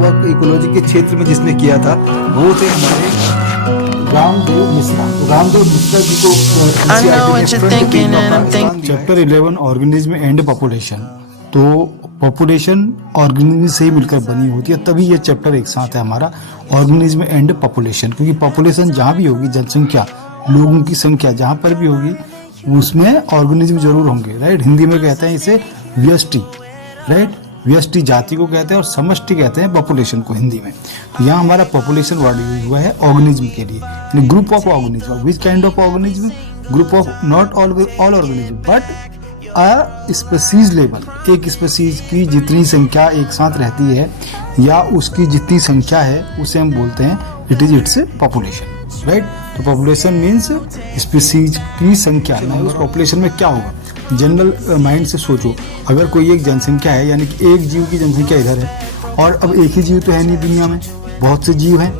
Work ecology के क्षेत्र में जिसने किया था वो थे हमारे रामदेव मिश्रा। रामदेव मिश्रा जी को चैप्टर 11 ऑर्गेनिज्म एंड पॉपुलेशन। तो पॉपुलेशन ऑर्गेनिज्म से ही मिलकर बनी होती है, तभी ये चैप्टर एक साथ है हमारा, ऑर्गेनिज्म एंड पॉपुलेशन। क्योंकि पॉपुलेशन जहाँ भी होगी, जनसंख्या, लोगों की संख्या जहाँ पर भी होगी उसमें ऑर्गेनिज्म जरूर होंगे, राइट। हिंदी में कहते हैं इसे व्यष्टि, राइट। व्यष्टि जाति को कहते हैं और समष्टि कहते हैं पॉपुलेशन को हिंदी में। तो यहाँ हमारा पॉपुलेशन वर्ड यूज हुआ है ऑर्गेनिज्म के लिए, यानी group of organism. Which kind of organism? Group of, not all organism but a species level. एक स्पीसीज की जितनी संख्या एक साथ रहती है या उसकी जितनी संख्या है उसे हम बोलते हैं it is its population, right. तो पॉपुलेशन मीन्स स्पीसीज की संख्या। ना उस पॉपुलेशन में क्या होगा, जनरल माइंड से सोचो, अगर कोई एक जनसंख्या है, यानी कि एक जीव की जनसंख्या इधर है और अब एक ही जीव तो है नहीं दुनिया में, बहुत से जीव हैं,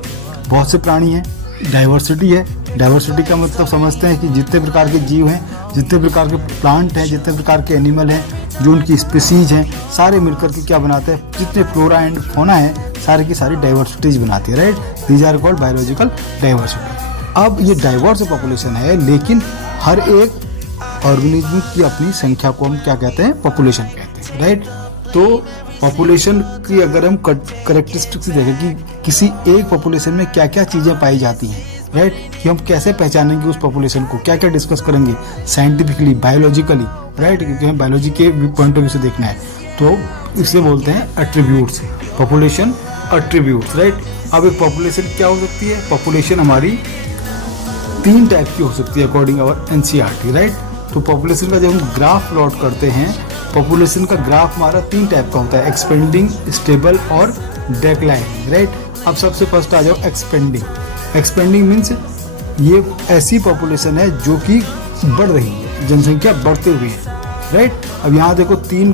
बहुत से प्राणी हैं, डाइवर्सिटी है। डाइवर्सिटी का मतलब समझते हैं कि जितने प्रकार के जीव हैं, जितने प्रकार के प्लांट हैं, जितने प्रकार के एनिमल हैं, जो उनकी स्पीसीज हैं, सारे मिलकर के क्या बनाते हैं, जितने फ्लोरा एंड फौना है सारे की सारी डाइवर्सिटीज बनाती है, right. These are called biological diversity. अब ये डाइवर्स पॉपुलेशन है, लेकिन हर एक ऑर्गेनिज्म की अपनी संख्या को हम क्या कहते हैं, पॉपुलेशन कहते हैं, राइट। तो पॉपुलेशन की अगर हम करेक्टरिस्टिक्स देखें कि किसी एक पॉपुलेशन में क्या क्या चीज़ें पाई जाती हैं, राइट, कि हम कैसे पहचानेंगे उस पॉपुलेशन को, क्या क्या डिस्कस करेंगे साइंटिफिकली, बायोलॉजिकली, राइट, क्योंकि हमें बायोलॉजी के पॉइंट ऑफ व्यू से देखना है। तो इसे बोलते हैं एट्रीब्यूट्स, पॉपुलेशन एट्रीब्यूट्स, राइट। अब एक पॉपुलेशन क्या हो सकती है, पॉपुलेशन हमारी 3 टाइप की हो सकती है अकॉर्डिंग आवर एनसीईआरटी, राइट। तो पॉपुलेशन का जब हम ग्राफ प्लॉट करते हैं, पॉपुलेशन का ग्राफ हमारा 3 टाइप का होता है, एक्सपेंडिंग, स्टेबल और डेक्लाइनिंग, राइट। अब सबसे फर्स्ट आ जाओ एक्सपेंडिंग। एक्सपेंडिंग मीन्स ये ऐसी पॉपुलेशन है जो कि बढ़ रही है, जनसंख्या बढ़ते हुए है, राइट। अब यहाँ देखो 3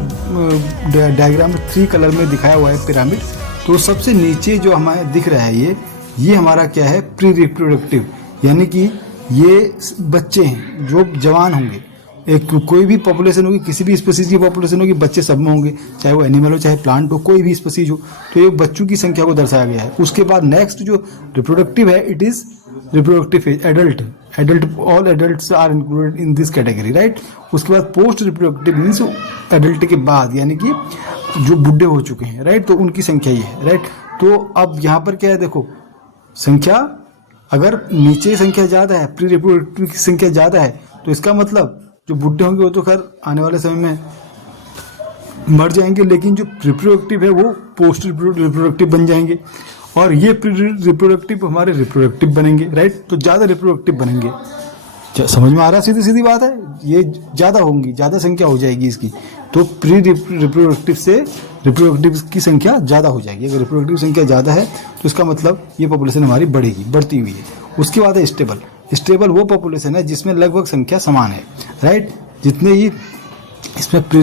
डायग्राम में 3 कलर में दिखाया हुआ है पिरामिड। तो सबसे नीचे जो हमें दिख रहा है ये हमारा क्या है, प्री रिप्रोडक्टिव, यानी कि ये बच्चे हैं जो जवान होंगे। एक कोई भी पॉपुलेशन होगी, किसी भी स्पीसीज की पॉपुलेशन होगी, बच्चे सब में होंगे, चाहे वो एनिमल हो चाहे प्लांट हो, कोई भी स्पीसीज हो। तो ये बच्चों की संख्या को दर्शाया गया है। उसके बाद नेक्स्ट जो रिप्रोडक्टिव है, it is reproductive phase, adult, all adults are included in this category, right. उसके बाद पोस्ट रिप्रोडक्टिव मीन्स एडल्ट के बाद, यानी कि जो बुढ़े हो चुके हैं, राइट, तो उनकी संख्या ये है, राइट। तो अब यहाँ पर क्या है, देखो संख्या अगर नीचे संख्या ज़्यादा है, प्री रिप्रोडक्टिव की संख्या ज़्यादा है, तो इसका मतलब जो बुढ़े होंगे वो तो खैर आने वाले समय में मर जाएंगे, लेकिन जो रिप्रोडक्टिव है वो पोस्ट रिप्रोडक्टिव बन जाएंगे, और ये प्री रिप्रोडक्टिव हमारे रिप्रोडक्टिव बनेंगे, राइट। तो ज़्यादा रिप्रोडक्टिव बनेंगे, समझ में आ रहा है, सीधी सीधी बात है, ये ज़्यादा होंगी, ज़्यादा संख्या हो जाएगी इसकी। तो प्री रिप्रोडक्टिव से रिप्रोडक्टिव की संख्या ज़्यादा हो जाएगी। अगर रिप्रोडक्टिव संख्या ज़्यादा है तो इसका मतलब ये पॉपुलेशन हमारी बढ़ेगी, बढ़ती हुई है। उसके बाद है स्टेबल। स्टेबल वो पॉपुलेशन है जिसमें लगभग संख्या समान है, राइट। जितने ही इसमें प्री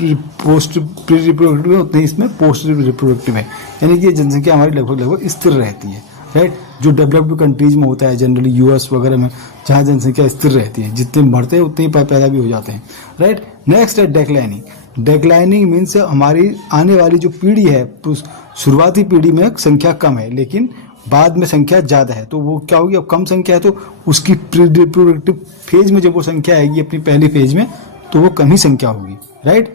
रिप्रोडक्टिव है उतने ही इसमें पोस्ट रिप्रोडक्टिव है, यानी कि जनसंख्या हमारी लगभग स्थिर रहती है, राइट। जो डेवलप्ड कंट्रीज में होता है जनरली, यूएस वगैरह में, जहाँ जनसंख्या स्थिर रहती है, जितने मरते हैं उतने ही पैदा भी हो जाते हैं, राइट। नेक्स्ट है डेक्लाइनिंग। डेक्लाइनिंग मीन्स हमारी आने वाली जो पीढ़ी है, तो शुरुआती पीढ़ी में संख्या कम है लेकिन बाद में संख्या ज़्यादा है। तो वो क्या होगी, अब कम संख्या है तो उसकी प्री रिप्रोडक्टिव फेज में जब वो संख्या आएगी अपनी पहली फेज में, तो वो कम ही संख्या होगी, राइट।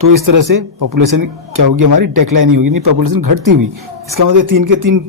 तो इस तरह से पॉपुलेशन क्या होगी, हमारी डेक्लाइनिंग होगी, नहीं पॉपुलेशन घटती हुई। इसका मतलब 3 के 3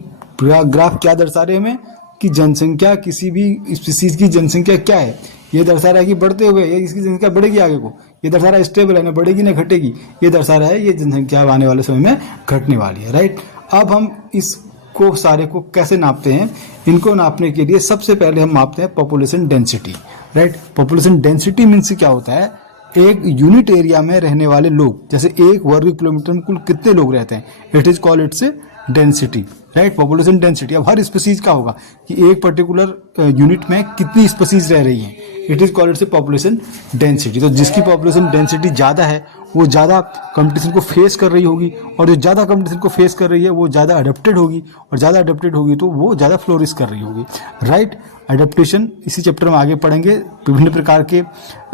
ग्राफ क्या दर्शा रहे हमें कि जनसंख्या, किसी भी स्पीसीज की जनसंख्या क्या है, ये दर्शा रहा है कि बढ़ते हुए, ये इसकी जनसंख्या बढ़ेगी आगे को, ये दर्शा रहा है स्टेबल है, ना बढ़ेगी ना घटेगी, ये दर्शा रहा है ये जनसंख्या आने वाले समय में घटने वाली है, राइट। अब हम इसको सारे को कैसे नापते हैं, इनको नापने के लिए सबसे पहले हम मापते हैं population density, right. Population density means क्या होता है, एक यूनिट एरिया में रहने वाले लोग, जैसे 1 वर्ग किलोमीटर में कुल कितने लोग रहते हैं, it is called its density, right. Population density. अब हर स्पीसीज का होगा कि एक पर्टिकुलर यूनिट में कितनी स्पीसीज रह रही हैं, it is called its population density. तो जिसकी पॉपुलेशन डेंसिटी ज़्यादा है वो ज़्यादा कंपटीशन को फेस कर रही होगी, और जो ज़्यादा कंपटीशन को फेस कर रही है वो ज़्यादा अडेप्टेड होगी, और ज़्यादा अडेप्टेड होगी तो वो ज़्यादा फ्लोरिश कर रही होगी, राइट। अडेप्टेशन इसी चैप्टर में आगे पढ़ेंगे, विभिन्न प्रकार के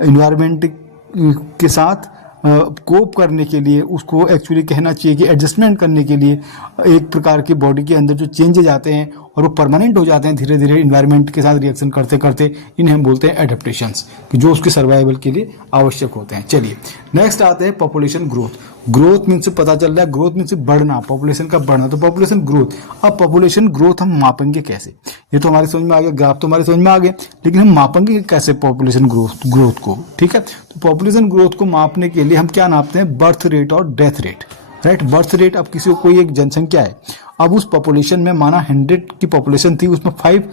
इन्वायरमेंट के साथ कोप करने के लिए, उसको एक्चुअली कहना चाहिए कि एडजस्टमेंट करने के लिए एक प्रकार के बॉडी के अंदर जो चेंजेज आते हैं और वो परमानेंट हो जाते हैं धीरे धीरे इन्वायरमेंट के साथ रिएक्शन करते करते, इन्हें हम बोलते हैं एडेप्टेशंस, कि जो उसके सर्वाइवल के लिए आवश्यक होते हैं। चलिए नेक्स्ट आते हैं पॉपुलेशन ग्रोथ। ग्रोथ मीन्स पता चल रहा है, ग्रोथ मीन्स बढ़ना, पॉपुलेशन का बढ़ना, तो पॉपुलेशन ग्रोथ। अब पॉपुलेशन ग्रोथ हम मापेंगे कैसे, ये तो हमारे समझ में आ गया, ग्राफ तो हमारे समझ में आ गया, लेकिन हम मापेंगे कैसे पॉपुलेशन ग्रोथ को, ठीक है। तो पॉपुलेशन ग्रोथ को मापने के लिए हम क्या नापते हैं, बर्थ रेट और death rate, right. Birth rate, अब किसी को कोई एक जनसंख्या है, अब उस पॉपुलेशन में माना 100 की पॉपुलेशन थी, उसमें 5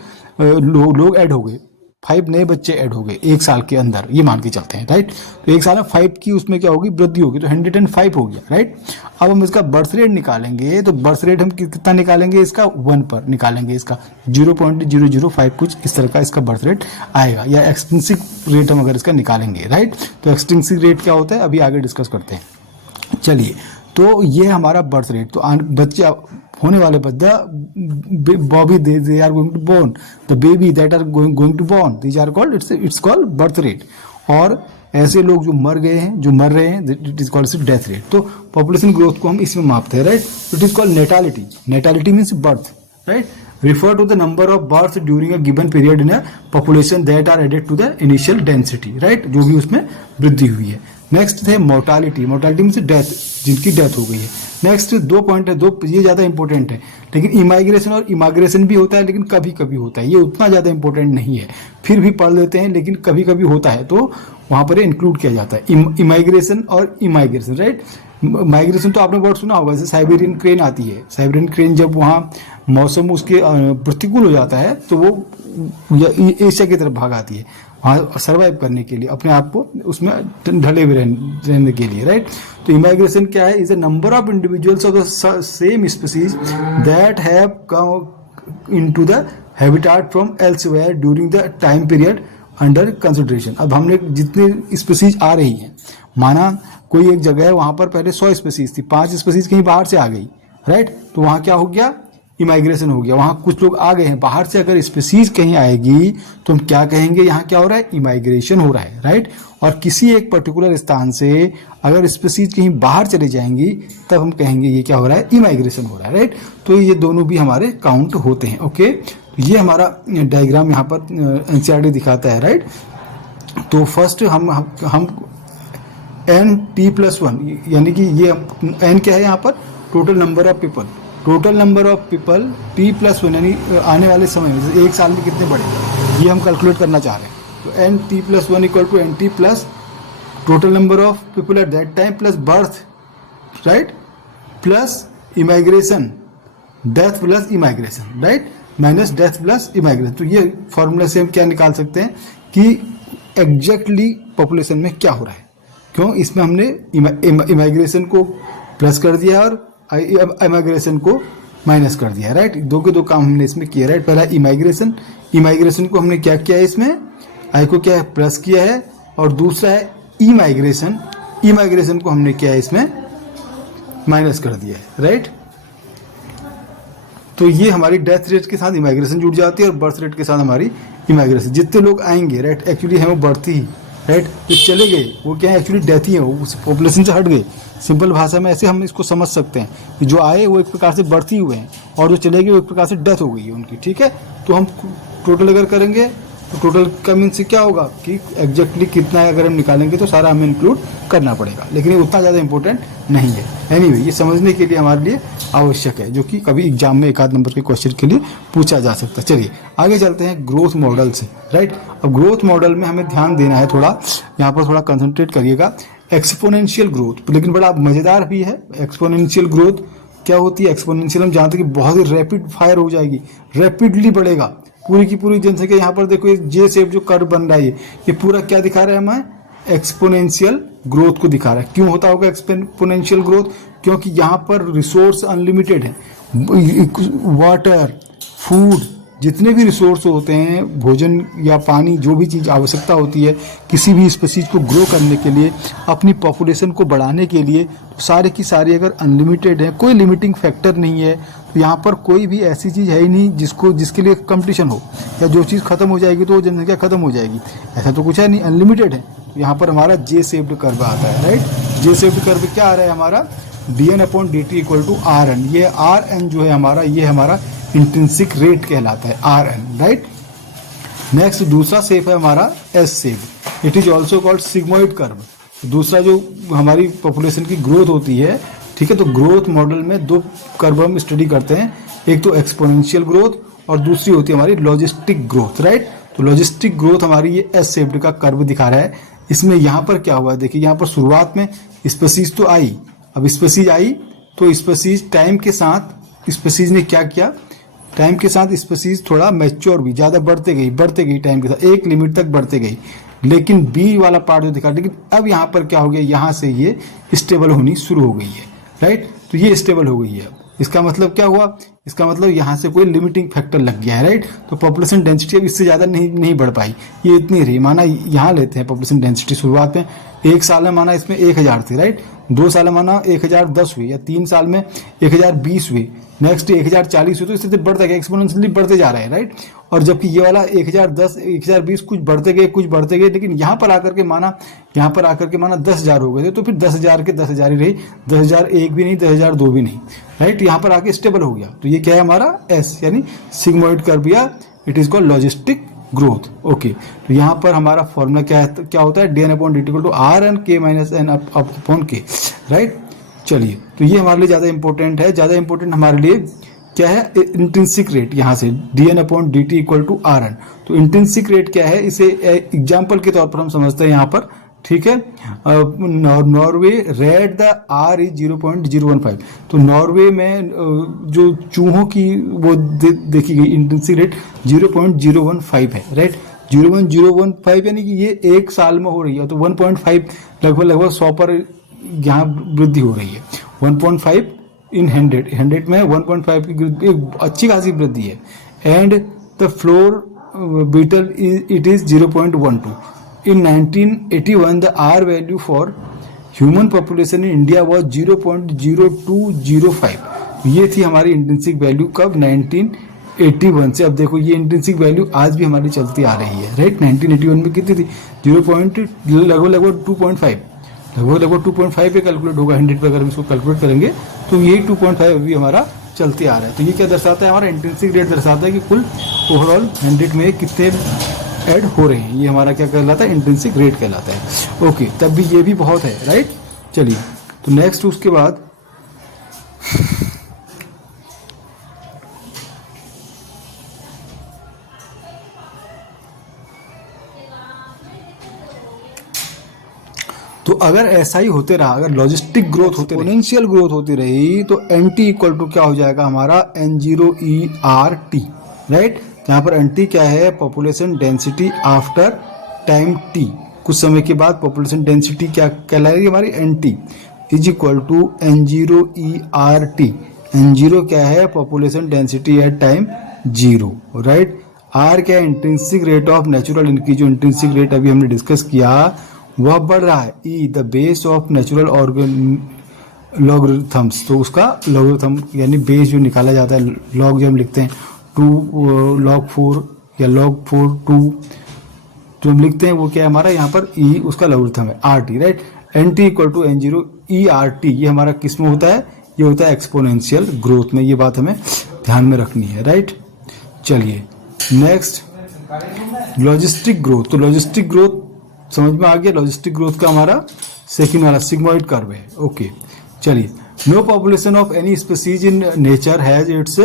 लोग ऐड हो गए, 5 नए बच्चे ऐड हो गए एक साल के अंदर, ये मान के चलते हैं, राइट। तो एक साल में 5 की उसमें क्या होगी, वृद्धि होगी, तो 105 हो गया, राइट। अब हम इसका बर्थ रेट निकालेंगे, तो बर्थ रेट हम कितना निकालेंगे, इसका 1 पर निकालेंगे, इसका 0.005 कुछ इस तरह का इसका बर्थ रेट आएगा, या एक्सटेंसिव रेट हम अगर इसका निकालेंगे, राइट। तो एक्सटेंसिव रेट क्या होता है अभी आगे डिस्कस करते हैं। चलिए, तो ये हमारा बर्थ रेट, तो बच्चे होने वाले baby they are going to born, the baby that are going to born, these are called, it's called birth rate. और ऐसे लोग जो मर गए हैं, जो मर रहे हैं, it is called death rate. तो पॉपुलेशन ग्रोथ को हम इसमें मापते हैं, right. It is called natality, natality means birth, right. refer to the number of births during a given period in a population that are added to the initial density, right, जो भी उसमें वृद्धि हुई है। नेक्स्ट है mortality, mortality means death, जिनकी death हो गई है। नेक्स्ट 2 पॉइंट है, 2 ये ज्यादा इंपॉर्टेंट है, लेकिन इमाइग्रेशन और इमाइग्रेशन भी होता है, लेकिन कभी कभी होता है, ये उतना ज्यादा इंपॉर्टेंट नहीं है, फिर भी पढ़ लेते हैं, लेकिन कभी कभी होता है तो वहां पर इंक्लूड किया जाता है, इमाइग्रेशन और इमाइग्रेशन, राइट। माइग्रेशन तो आपने वर्ड सुना होगा, जैसे साइबेरियन क्रेन आती है, साइबेरियन क्रेन जब वहाँ मौसम उसके प्रतिकूल हो जाता है तो वो एशिया की तरफ भाग आती है, वहाँ सर्वाइव करने के लिए, अपने आप को उसमें ढले हुए रहने के लिए, राइट। तो इमाइग्रेशन क्या है, is a number of individuals of the same species that have come into the habitat from elsewhere during the time period under consideration. अब हमने जितने स्पीसीज आ रही हैं, माना कोई एक जगह है, वहां पर पहले 100 स्पीसीज थी, 5 स्पीसीज कहीं बाहर से आ गई, राइट। तो वहां क्या हो गया, इमाइग्रेशन हो गया, वहां कुछ लोग आ गए हैं बाहर से। अगर स्पीसीज कहीं आएगी तो हम क्या कहेंगे, यहाँ क्या हो रहा है, इमाइग्रेशन हो रहा है, राइट। और किसी एक पर्टिकुलर स्थान से अगर स्पीसीज कहीं बाहर चले जाएंगी तब हम कहेंगे ये क्या हो रहा है, इमाइग्रेशन हो रहा है, राइट। तो ये दोनों भी हमारे काउंट होते हैं, ओके। तो ये हमारा डायग्राम यहाँ पर एनसीईआरटी दिखाता है, राइट। तो फर्स्ट हम N+1 यानी कि ये N क्या है यहाँ पर, total number of people, total number of people P+1 यानी आने वाले समय में एक साल में कितने बढ़े, ये हम कैलकुलेट करना चाह रहे हैं। तो N+1 equal to NT plus total number of people at that time plus birth, right, plus immigration, death plus immigration, right, minus death plus immigration. तो ये फॉर्मूला से हम क्या निकाल सकते हैं कि एग्जैक्टली पॉपुलेशन में क्या हो रहा है, क्यों, इसमें हमने इमाइग्रेशन को प्लस कर दिया और इमाइग्रेशन को माइनस कर दिया, राइट। दो के दो काम हमने इसमें किया, राइट। पहला इमाइग्रेशन को हमने क्या किया है, इसमें आई को क्या है, प्लस किया है, और दूसरा है इमाइग्रेशन को हमने क्या है, इसमें माइनस कर दिया है, राइट। तो ये हमारी डेथ रेट के साथ इमाइग्रेशन जुड़ जाती है और बर्थ रेट के साथ हमारी इमाइग्रेशन। जितने लोग आएंगे, राइट, एक्चुअली है वो बर्थ ही, राइट, जो चले गए वो क्या है, एक्चुअली डेथ ही है, वो उस पॉपुलेशन से हट गए। सिंपल भाषा में ऐसे हम इसको समझ सकते हैं कि जो आए वो एक प्रकार से बढ़ती हुए हैं और जो चले गए वो एक प्रकार से डेथ हो गई है उनकी, ठीक है। तो हम टोटल अगर करेंगे तो टोटल का मीन से क्या होगा कि एग्जैक्टली कितना है अगर हम निकालेंगे तो सारा हमें इंक्लूड करना पड़ेगा, लेकिन ये उतना ज़्यादा इंपॉर्टेंट नहीं है। एनीवे, ये समझने के लिए हमारे लिए आवश्यक है, जो कि कभी एग्जाम में 1 आध नंबर के क्वेश्चन के लिए पूछा जा सकता है। चलिए आगे चलते हैं ग्रोथ मॉडल से, राइट। अब ग्रोथ मॉडल में हमें ध्यान देना है, थोड़ा यहाँ पर थोड़ा कंसंट्रेट करिएगा। एक्सपोनेंशियल ग्रोथ, लेकिन बड़ा मजेदार भी है। एक्सपोनेंशियल ग्रोथ क्या होती है, एक्सपोनेंशियल हम जानते हैं कि बहुत ही रैपिड फायर हो जाएगी, रैपिडली बढ़ेगा पूरी की पूरी जनसंख्या। यहाँ पर देखो ये जे शेप जो कर्व बन रहा है, ये पूरा क्या दिखा रहा है हमें, एक्सपोनेंशियल ग्रोथ को दिखा रहा है। क्यों होता होगा एक्सपोनेंशियल ग्रोथ, क्योंकि यहाँ पर रिसोर्स अनलिमिटेड है, वाटर, फूड, जितने भी रिसोर्स होते हैं, भोजन या पानी, जो भी चीज़ आवश्यकता होती है किसी भी स्पीसीज को ग्रो करने के लिए, अपनी पॉपुलेशन को बढ़ाने के लिए, तो सारे की सारी अगर अनलिमिटेड है, कोई लिमिटिंग फैक्टर नहीं है, तो यहाँ पर कोई भी ऐसी चीज़ है ही नहीं जिसके लिए कंपटीशन हो, या जो चीज़ खत्म हो जाएगी तो वो जनसंख्या खत्म हो जाएगी, ऐसा तो कुछ है नहीं, अनलिमिटेड है। यहाँ पर हमारा जे शेप्ड कर्व आता है, राइट। जे शेप्ड कर्व क्या आ रहा है हमारा, dn upon dt equal to R N. ये आर एन जो है हमारा, ये हमारा इंट्रिंसिक रेट कहलाता है, आर एन, राइट। नेक्स्ट दूसरा शेप है हमारा S shape, it is also called sigmoid curve. दूसरा जो हमारी पॉपुलेशन की ग्रोथ होती है, ठीक है, तो ग्रोथ मॉडल में दो कर्व हम स्टडी करते हैं, एक तो एक्सपोनेंशियल ग्रोथ और दूसरी होती है हमारी लॉजिस्टिक ग्रोथ, राइट। तो लॉजिस्टिक ग्रोथ हमारी ये एस शेप्ड का कर्व दिखा रहा है। इसमें यहाँ पर क्या हुआ, देखिए यहाँ पर शुरुआत में स्पेसीज तो आई, अब स्पेसीज आई तो स्पेसीज टाइम के साथ स्पेसीज ने क्या किया, टाइम के साथ स्पेसीज थोड़ा मैच्योर भी, ज़्यादा बढ़ते गई टाइम के साथ, एक लिमिट तक बढ़ते गई। लेकिन बी वाला पार्ट जो दिखा, लेकिन अब यहाँ पर क्या हो गया, यहाँ से ये स्टेबल होनी शुरू हो गई है, राइट। तो ये स्टेबल हो गई है, इसका मतलब क्या हुआ, इसका मतलब यहाँ से कोई लिमिटिंग फैक्टर लग गया है, राइट। तो पॉपुलेशन डेंसिटी अब इससे ज़्यादा नहीं बढ़ पाई, ये इतनी रही। माना यहाँ लेते हैं पॉपुलेशन डेंसिटी, शुरुआत में एक साल में माना इसमें 1000 थी, राइट। 2 साल में माना 1010 हुई, या 3 साल में 1020 हुई, नेक्स्ट 1040 हुई, तो इससे बढ़ता गया, एक्सपोनेंशियली बढ़ते जा रहे हैं, राइट। और जबकि ये वाला 1010 1020 कुछ बढ़ते गए, लेकिन यहाँ पर आकर के माना 10,000 हो गए थे, तो फिर 10,000 के 10,000 ही रही, 10,001 भी नहीं, 10,002 भी नहीं, राइट। यहाँ पर आके स्टेबल हो गया। तो ये क्या है हमारा एस, यानी सिग्मोइड कर्व, या it is called logistic growth, okay. तो यहाँ पर हमारा फॉर्मूला क्या होता है, dn upon dt equal to R N K minus N upon K, right. चलिए, तो ये हमारे लिए ज़्यादा इंपॉर्टेंट है। ज़्यादा इंपॉर्टेंट हमारे लिए क्या है, इंट्रिंसिक रेट, यहाँ से dn upon dt equal to R N. तो इंट्रिंसिक रेट क्या है, इसे एग्जाम्पल के तौर पर हम समझते हैं यहाँ पर, ठीक है। Norway rate the R is 0.015। तो नॉर्वे में जो चूहों की वो देखी गई इंटेंसिटी रेट 0.015 है, राइट। 0.015 यानी कि ये एक साल में हो रही है, तो 1.5 लगभग 100 पर यहाँ वृद्धि हो रही है। 1.5 इन 100 में 1.5 की एक अच्छी खासी वृद्धि है। And the flour beetle it is 0.12। In 1981, the R value for human population in India was 0.0205। ये थी हमारी इंट्रिंसिक वैल्यू कब, 1981 से। अब देखो ये इंट्रिंसिक वैल्यू आज भी हमारी चलती आ रही है, राइट। 1981 में कितनी थी, लगभग 2.5, लगभग 2.5 पे कैलकुलेट होगा 100 पे। अगर हम इसको कैलकुलेट करेंगे तो यही 2.5 अभी हमारा चलते आ रहा है। तो ये क्या दर्शाता है, हमारा इंट्रिंसिक रेट दर्शाता है कि कुल ओवरऑल 100 में कितने ऐड हो रहे हैं। ये हमारा क्या कहलाता है, इंट्रिंसिक रेट कहलाता है, ओके। तब भी ये भी बहुत है, राइट। चलिए, तो नेक्स्ट उसके बाद तो अगर ऐसा ही होते रहा, अगर लॉजिस्टिक ग्रोथ होते रही, एक्सपोनेंशियल ग्रोथ होती रही, तो NT इक्वल टू क्या हो जाएगा हमारा, N0ERT, राइट। यहाँ पर NT क्या है, population density after time t, कुछ समय के बाद पॉपुलेशन डेंसिटी क्या कहलाएगी हमारी, NT is equal to N0ERT। N0 क्या है, population density at time 0, right. R क्या है, intrinsic rate of natural increase, जो इंट्रिंसिक रेट अभी हमने डिस्कस किया वह बढ़ रहा है। E the base of natural logarithms, तो उसका लॉगरिथम यानी बेस जो निकाला जाता है, लॉग जो हम लिखते हैं 2 log 4 या log 4 2 जो हम लिखते हैं वो क्या है हमारा, यहाँ पर E उसका लॉगरिथम है, RT, right. NT equal to N0ERT, ये हमारा किस में होता है, ये होता है एक्सपोनेंशियल ग्रोथ में। ये बात हमें ध्यान में रखनी है, राइट। चलिए नेक्स्ट, लॉजिस्टिक ग्रोथ। तो लॉजिस्टिक ग्रोथ समझ में आ गया। लॉजिस्टिक ग्रोथ का हमारा सेकंड वाला सिग्मोइड कर्व है, ओके। चलिए, no population of any species in nature has its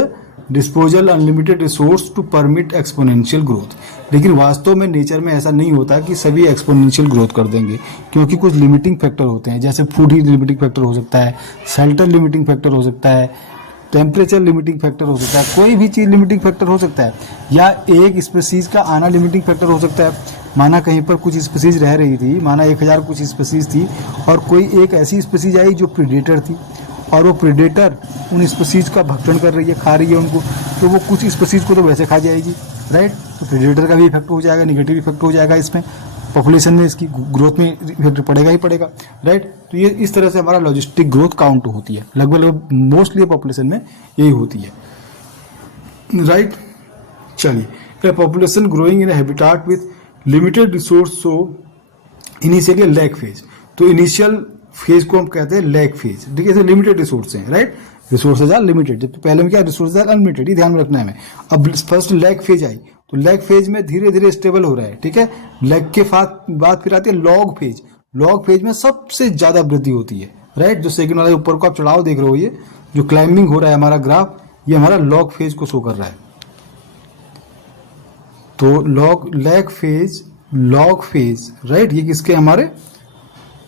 disposal unlimited resource to permit exponential growth. लेकिन वास्तव में नेचर में ऐसा नहीं होता कि सभी एक्सपोनेंशियल ग्रोथ कर देंगे, क्योंकि कुछ लिमिटिंग फैक्टर होते हैं। जैसे फूड ही लिमिटिंग फैक्टर हो सकता है, शेल्टर लिमिटिंग फैक्टर हो सकता है, टेम्परेचर लिमिटिंग फैक्टर हो सकता है, कोई भी चीज़ लिमिटिंग फैक्टर हो सकता है, या एक स्पीसीज का आना लिमिटिंग फैक्टर हो सकता है। माना कहीं पर कुछ स्पीसीज रह रही थी, माना 1000 कुछ स्पीसीज थी, और कोई एक ऐसी स्पीसीज आई जो प्रीडेटर थी, और वो प्रीडेटर उन स्पीसीज का भक्षण कर रही है, खा रही है उनको, तो वो कुछ स्पीसीज को तो वैसे खा जाएगी, राइट। तो प्रीडेटर का भी इफेक्ट हो जाएगा, निगेटिव इफेक्ट हो जाएगा, इसमें पॉपुलेशन में इसकी ग्रोथ में इफेक्ट पड़ेगा ही पड़ेगा, राइट। तो ये इस तरह से हमारा लॉजिस्टिक ग्रोथ काउंट होती है, लगभग मोस्टली पॉपुलेशन में यही होती है, राइट। चलिए, population growing in habitat with limited resource, so initially lack phase. तो इनिशियल फेज को हम कहते हैं लैग फेज, ठीक है, लिमिटेड रिसोर्स हैं, राइट, रिसोर्सेज आर लिमिटेड, जब पहले में क्या रिसोर्सेज आर अनलिमिटेड, ये ध्यान में रखना है हमें। अब फर्स्ट लैग फेज आई, तो लैग फेज में धीरे धीरे स्टेबल हो रहा है, ठीक है। लैग के बाद फिर आती है लॉग फेज, लॉग फेज में सबसे ज्यादा वृद्धि होती है, राइट, जो सेकंड वाला ऊपर को आप चढ़ाव देख रहे हो, ये जो क्लाइंबिंग हो रहा है हमारा ग्राफ, ये हमारा लॉग फेज को शो कर रहा है। तो लैग फेज, राइट, ये किसके हमारे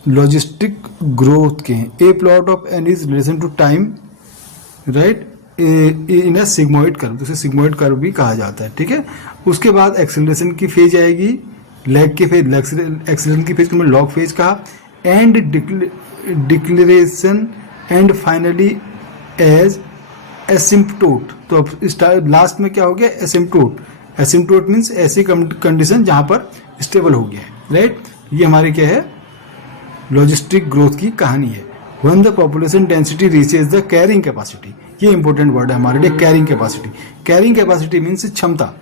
लॉजिस्टिक ग्रोथ के हैं। A plot of N is relation to time, right, in a sigmoid curve, जिसे सिग्मोइड कर्व भी कहा जाता है, ठीक है। उसके बाद एक्सेलरेशन की फेज आएगी, लैग की फेज, एक्सेलरेशन की फेज को मैंने लॉग फेज कहा, and declaration, and finally as asymptote. तो अब लास्ट में क्या हो गया, एसिम्पटोट। एसिम्पटोट मीन्स ऐसी कंडीशन जहां पर स्टेबल हो गया है, राइट। ये हमारी क्या है, लॉजिस्टिक ग्रोथ की कहानी है। When the population density reaches the carrying capacity, ये इंपॉर्टेंट वर्ड है हमारे लिए, carrying capacity. Carrying capacity means क्षमता,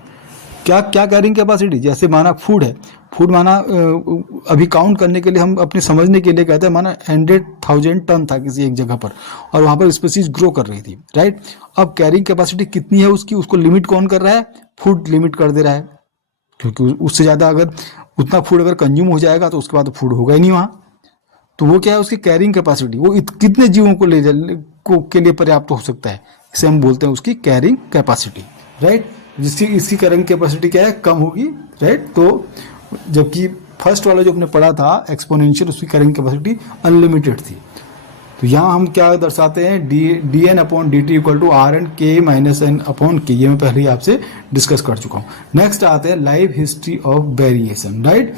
क्या कैरिंग कैपेसिटी, जैसे माना फूड है, फूड माना अभी काउंट करने के लिए, हम अपने समझने के लिए कहते हैं, माना 100,000 टन था किसी एक जगह पर, और वहां पर स्पीसीज ग्रो कर रही थी, राइट। अब कैरिंग कैपेसिटी कितनी है उसकी, उसको लिमिट कौन कर रहा है, फूड लिमिट कर दे रहा है, क्योंकि उससे ज्यादा अगर उतना फूड अगर कंज्यूम हो जाएगा तो उसके बाद फूड होगा ही नहीं वहां। तो वो क्या है, उसकी कैरिंग कैपेसिटी, वो कितने जीवों को के लिए पर्याप्त हो सकता है, इसे हम बोलते हैं उसकी कैरिंग कैपेसिटी, राइट। जिसकी इसकी कैरिंग कैपेसिटी क्या है, कम होगी, राइट। तो जबकि फर्स्ट वाला जो हमने पढ़ा था एक्सपोनेंशियल, उसकी कैरिंग कैपेसिटी अनलिमिटेड थी। तो यहाँ हम क्या दर्शाते हैं, d N upon d t equal to R N K minus N upon K, ये मैं पहले ही आपसे डिस्कस कर चुका हूँ। नेक्स्ट आते हैं life history of variation, right.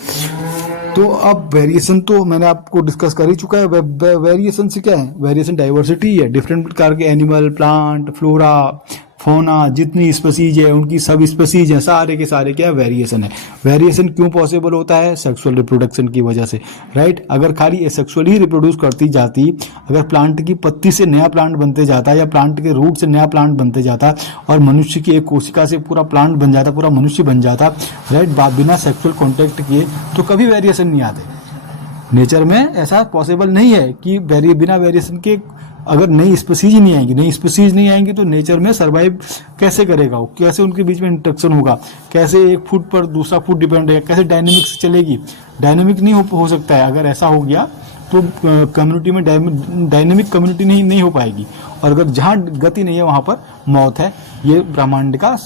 तो अब वेरिएशन तो मैंने आपको डिस्कस कर ही चुका है। वेरिएशन से क्या है, वेरिएशन डाइवर्सिटी है, डिफरेंट प्रकार के एनिमल, प्लांट, फ्लोरा, फोना, जितनी स्पीसीज है उनकी सब स्पीसीज है, सारे के सारे क्या वेरिएशन है। वेरिएशन क्यों पॉसिबल होता है, सेक्सुअल रिप्रोडक्शन की वजह से, राइट। अगर खाली सेक्सुअली रिप्रोड्यूस करती जाती, अगर प्लांट की पत्ती से नया प्लांट बनते जाता, या प्लांट के रूट से नया प्लांट बनते जाता, और मनुष्य की एक कोशिका से पूरा प्लांट बन जाता, पूरा मनुष्य बन जाता, राइट, बिना सेक्सुअल कॉन्टेक्ट किए, तो कभी वेरिएशन नहीं आते। नेचर में ऐसा पॉसिबल नहीं है कि बिना वेरिएशन के अगर नई स्पीसीज नहीं आएंगी तो नेचर में सरवाइव कैसे करेगा वो, कैसे उनके बीच में इंटरेक्शन होगा, कैसे एक फूड पर दूसरा फूड डिपेंड रहेगा, कैसे डायनेमिक्स चलेगी, डायनेमिक नहीं हो सकता है। अगर ऐसा हो गया तो कम्युनिटी में डायनेमिक कम्युनिटी नहीं हो पाएगी, और अगर जहाँ गति नहीं है वहाँ पर मौत है। ये ब्रह्मांड का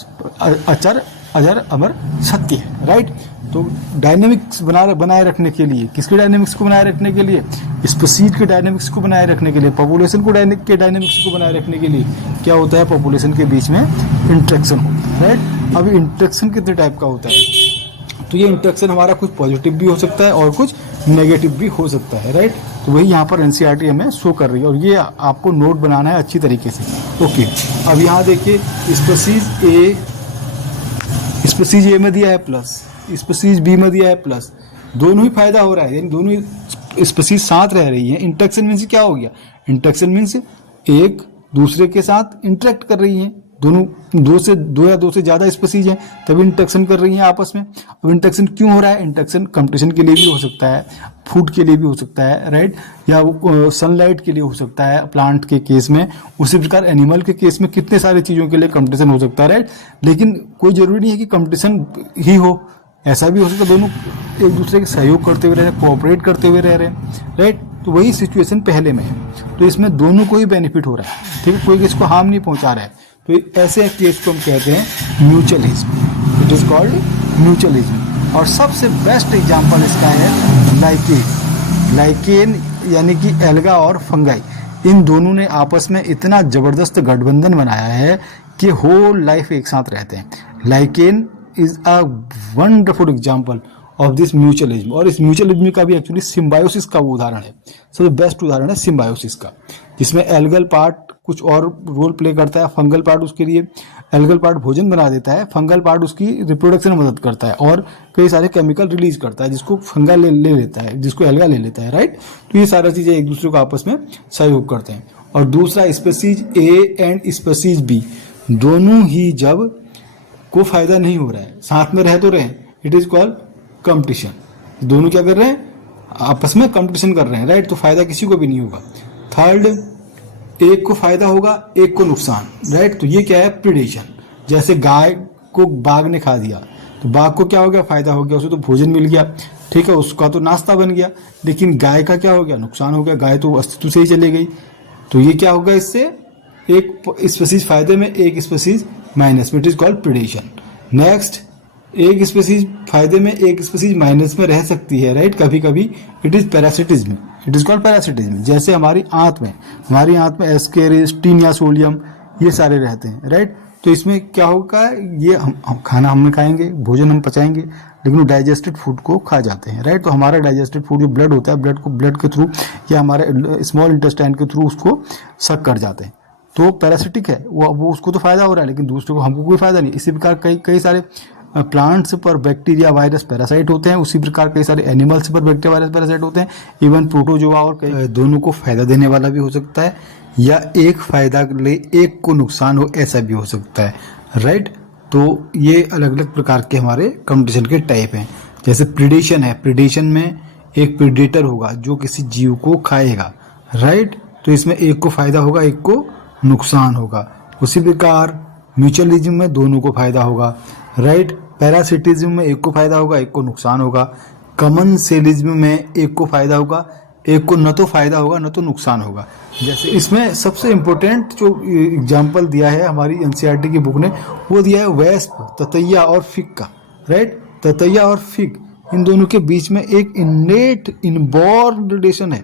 अजर अमर सत्य है, राइट। तो डायनेमिक्स बनाए रखने के लिए, किसके डायनेमिक्स को बनाए रखने के लिए, स्पीसीज के डायनेमिक्स को बनाए रखने के लिए, पॉपुलेशन को के डायनेमिक्स को बनाए रखने के लिए क्या होता है, पॉपुलेशन के बीच में इंटरेक्शन होता है, राइट। अब इंटरेक्शन कितने टाइप का होता है, तो ये इंटरेक्शन हमारा कुछ पॉजिटिव भी हो सकता है और कुछ नेगेटिव भी हो सकता है, राइट। तो वही यहाँ पर एनसीईआरटी हमें शो कर रही है, और ये आपको नोट बनाना है अच्छी तरीके से, ओके। अब यहाँ देखिए, स्पीसीज ए में दिया है प्लस, स्पीसीज बी में दिया है प्लस, दोनों ही फायदा हो रहा है, यानी दोनों ही स्पीसीज साथ रह रही है। इंटरेक्शन मीन्स क्या हो गया, इंटरेक्शन मीन्स एक दूसरे के साथ इंटरेक्ट कर रही है, दोनों दो या दो से ज्यादा स्पीसीज हैं तभी इंटरेक्शन कर रही हैं आपस में। अब इंटरेक्शन क्यों हो रहा है, इंटरेक्शन कंपटीशन के लिए भी हो सकता है, फूड के लिए भी हो सकता है, राइट, या सनलाइट के लिए हो सकता है प्लांट के केस में, उसी प्रकार एनिमल के केस में कितने सारी चीजों के लिए कंपटीशन हो सकता है, राइट। लेकिन कोई जरूरी नहीं है कि कंपटीशन ही हो, ऐसा भी हो सकता है दोनों एक दूसरे के सहयोग करते हुए रह रहे हैं, कोऑपरेट करते हुए रह रहे हैं, राइट। तो वही सिचुएशन पहले में है, तो इसमें दोनों को ही बेनिफिट हो रहा है, ठीक है, कोई किसको हार्म नहीं पहुंचा रहा है। तो ऐसे केस को हम कहते हैं mutualism, it is called mutualism. और सबसे बेस्ट एग्जांपल इसका है लाइकेन, यानी कि एल्गा और फंगाई, इन दोनों ने आपस में इतना जबरदस्त गठबंधन बनाया है कि होल लाइफ एक साथ रहते हैं। Lichen is a wonderful example of this mutualism, और इस म्यूचुअलिज्म का भी एक्चुअली सिम्बायोसिस का वो उदाहरण है, सबसे बेस्ट उदाहरण है सिम्बायोसिस का, जिसमें एल्गल पार्ट कुछ और रोल प्ले करता है, फंगल पार्ट उसके लिए, एल्गल पार्ट भोजन बना देता है, फंगल पार्ट उसकी रिप्रोडक्शन में मदद करता है और कई सारे केमिकल रिलीज करता है जिसको फंगा ले लेता है, जिसको एल्गा ले लेता है, राइट। तो ये सारी चीजें एक दूसरे को आपस में सहयोग करते हैं। और दूसरा, species A and species B दोनों ही जब को फायदा नहीं हो रहा है, साथ में रह तो रहे, इट इज कॉल्ड कंपटीशन। दोनों क्या कर रहे हैं, आपस में कंपटीशन कर रहे हैं, राइट, तो फायदा किसी को भी नहीं होगा। थर्ड, एक को फायदा होगा एक को नुकसान, राइट, तो ये क्या है, प्रीडेशन। जैसे गाय को बाघ ने खा दिया तो बाघ को क्या हो गया, फायदा हो गया, उसे तो भोजन मिल गया, ठीक है, उसका तो नाश्ता बन गया। लेकिन गाय का क्या हो गया, नुकसान हो गया, गाय तो अस्तित्व से ही चली गई। तो ये क्या होगा, इससे एक स्पीसीज फायदे में एक स्पीसीज माइनस में, it is called predation. Next, एक स्पीसीज फायदे में एक स्पीसीज माइनस में रह सकती है, राइट, कभी कभी, it is parasitism, it is called parasitism. जैसे हमारी आंत में एस्केरिस, टीनिया सोलियम, ये सारे रहते हैं, राइट। तो इसमें क्या होगा, ये हम खाना हमने खाएंगे, भोजन हम पचाएंगे, लेकिन वो डाइजेस्टेड फूड को खा जाते हैं, राइट। तो हमारा डाइजेस्टेड फूड जो ब्लड होता है, ब्लड के थ्रू या हमारे स्मॉल इंटेस्टाइन के थ्रू उसको सक कर जाते हैं। तो पैरासिटिक है वो उसको तो फायदा हो रहा है, लेकिन दूसरों को, हमको कोई फायदा नहीं। इसी प्रकार कई सारे प्लांट्स पर बैक्टीरिया वायरस पैरासाइट होते हैं, उसी प्रकार कई सारे एनिमल्स पर बैक्टीरिया वायरस पैरासाइट होते हैं। इवन प्रोटोजोआ और दोनों को फायदा देने वाला भी हो सकता है, या एक फायदा ले एक को नुकसान हो, ऐसा भी हो सकता है, राइट। तो ये अलग अलग प्रकार के हमारे कंपटीशन के टाइप हैं। जैसे प्रीडेशन है, प्रीडेशन में एक प्रीडेटर होगा जो किसी जीव को खाएगा, राइट, तो इसमें एक को फायदा होगा एक को नुकसान होगा। उसी प्रकार म्यूचुअलिज्म में दोनों को फायदा होगा, राइट। पैरासिटिज्म में एक को फायदा होगा एक को नुकसान होगा। कमनसेलिज्म में एक को फायदा होगा एक को न तो फायदा होगा न तो नुकसान होगा। जैसे इसमें सबसे इम्पोर्टेंट जो एग्जाम्पल दिया है हमारी एनसीईआरटी की बुक ने, वो दिया है वेस्प, ततैया और फिग का, राइट। ततैया और फिग, इन दोनों के बीच में एक इननेट इनबॉर्न रिलेशन है,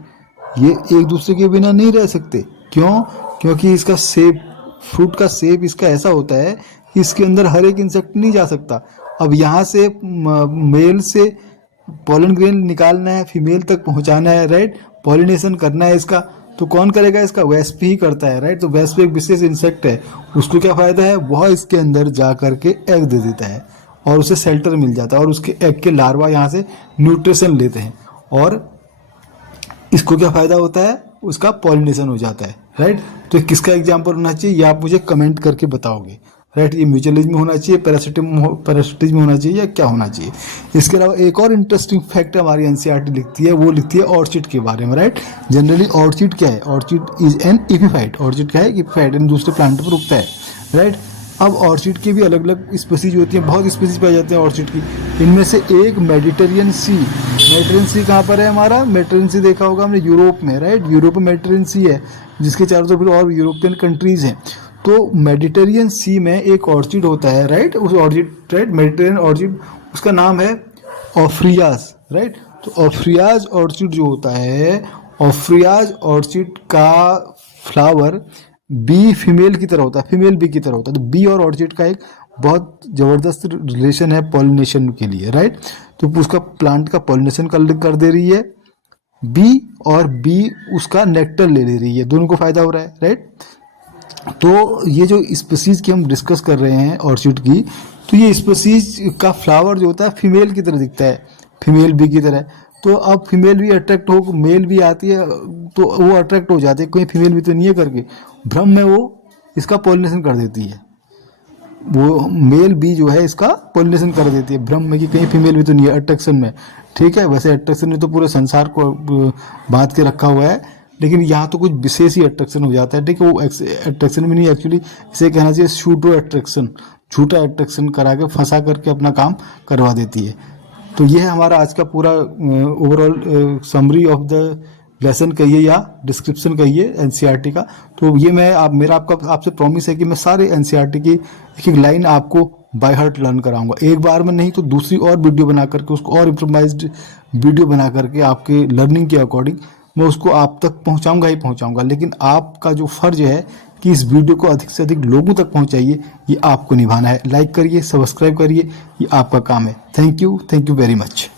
ये एक दूसरे के बिना नहीं रह सकते। क्यों? क्योंकि इसका शेप, फ्रूट का शेप इसका ऐसा होता है कि इसके अंदर हर एक इंसेक्ट नहीं जा सकता। अब यहाँ से मेल से पॉलन ग्रेन निकालना है, फीमेल तक पहुंचाना है, राइट, पॉलिनेशन करना है इसका, तो कौन करेगा इसका, वेस्प ही करता है, राइट। तो वेस्प एक विशेष इंसेक्ट है, उसको क्या फायदा है, वह इसके अंदर जा करके एग दे देता है और उसे शेल्टर मिल जाता है और उसके एग के लार्वा यहाँ से न्यूट्रिशन लेते हैं और इसको क्या फायदा होता है, उसका पॉलिनेशन हो जाता है, राइट। तो किसका एग्जाम्पल होना चाहिए, ये आप मुझे कमेंट करके बताओगे, राइट। ये म्यूचुअलिज्म में होना चाहिए, पैरासिटिज्म में होना चाहिए, या क्या होना चाहिए। इसके अलावा एक और इंटरेस्टिंग फैक्ट हमारी एनसीईआरटी लिखती है, वो लिखती है ऑर्चिड के बारे में, राइट। जनरली ऑर्चिड क्या है, orchid is an epiphyte, orchid क्या है, एपिफाइट, दूसरे प्लांट पर उगता है, राइट। अब ऑर्चिड की भी अलग अलग स्पीसीज होती हैं, बहुत स्पीसीज पाई जाते हैं ऑर्चिड की। इनमें से एक मेडिटेरियन सी कहाँ पर है हमारा, मेडिटेरियन सी देखा होगा हमने यूरोप में, राइट। यूरोप में मेडिटेरियन सी है, जिसके चारों तरफ और यूरोपियन कंट्रीज हैं। तो मेडिटेरियन सी में एक ऑर्चिड होता है, राइट, उस ऑर्चिड, राइट, मेडिटेरियन ऑर्चिड, उसका नाम है ऑफ्रियाज, राइट। तो ऑफ्रियाज ऑर्चिड जो होता है, ऑफ्रियाज ऑर्चिड का फ्लावर बी फीमेल की तरह होता है, फीमेल बी की तरह होता है। तो बी और ऑर्चिड का एक बहुत जबरदस्त रिलेशन है पॉलिनेशन के लिए, राइट। तो उसका प्लांट का पॉलिनेशन कर दे रही है बी, और बी उसका नेक्टर ले रही है, दोनों को फायदा हो रहा है, राइट। तो ये जो स्पीसीज की हम डिस्कस कर रहे हैं ऑर्चिड की, तो ये स्पीसीज का फ्लावर जो होता है फीमेल की तरह दिखता है, फीमेल बी की तरह। तो अब फीमेल भी अट्रैक्ट हो, मेल भी आती है तो वो अट्रैक्ट हो जाते हैं, कोई फीमेल भी तो नहीं है करके, भ्रम में वो इसका पॉलिनेशन कर देती है, वो मेल बी जो है इसका पॉलिनेशन कर देती है भ्रम में कि कहीं फीमेल भी तो नहीं है, अट्रैक्शन में, ठीक है। वैसे अट्रैक्शन ने तो पूरे संसार को बांध के रखा हुआ है, लेकिन यहाँ तो कुछ विशेष ही अट्रैक्शन हो जाता है, ठीक है। वो अट्रैक्शन भी नहीं, एक्चुअली इसे कहना चाहिए शूडो अट्रैक्शन, झूठा अट्रैक्शन करा के फंसा करके अपना काम करवा देती है। तो ये है हमारा आज का पूरा overall summary of the lesson कहिए या डिस्क्रिप्शन कहिए एनसीईआरटी का। तो ये मैं आपसे प्रॉमिस है कि मैं सारे एनसीईआरटी की एक एक लाइन आपको बाय हार्ट लर्न कराऊंगा, एक बार में नहीं तो दूसरी और वीडियो बना करके, उसको और इम्प्रोवाइज्ड वीडियो बना करके आपके लर्निंग के अकॉर्डिंग मैं उसको आप तक पहुंचाऊंगा ही पहुंचाऊंगा। लेकिन आपका जो फर्ज है कि इस वीडियो को अधिक से अधिक लोगों तक पहुंचाइए, ये आपको निभाना है। लाइक करिए, सब्सक्राइब करिए, ये आपका काम है। Thank you very much.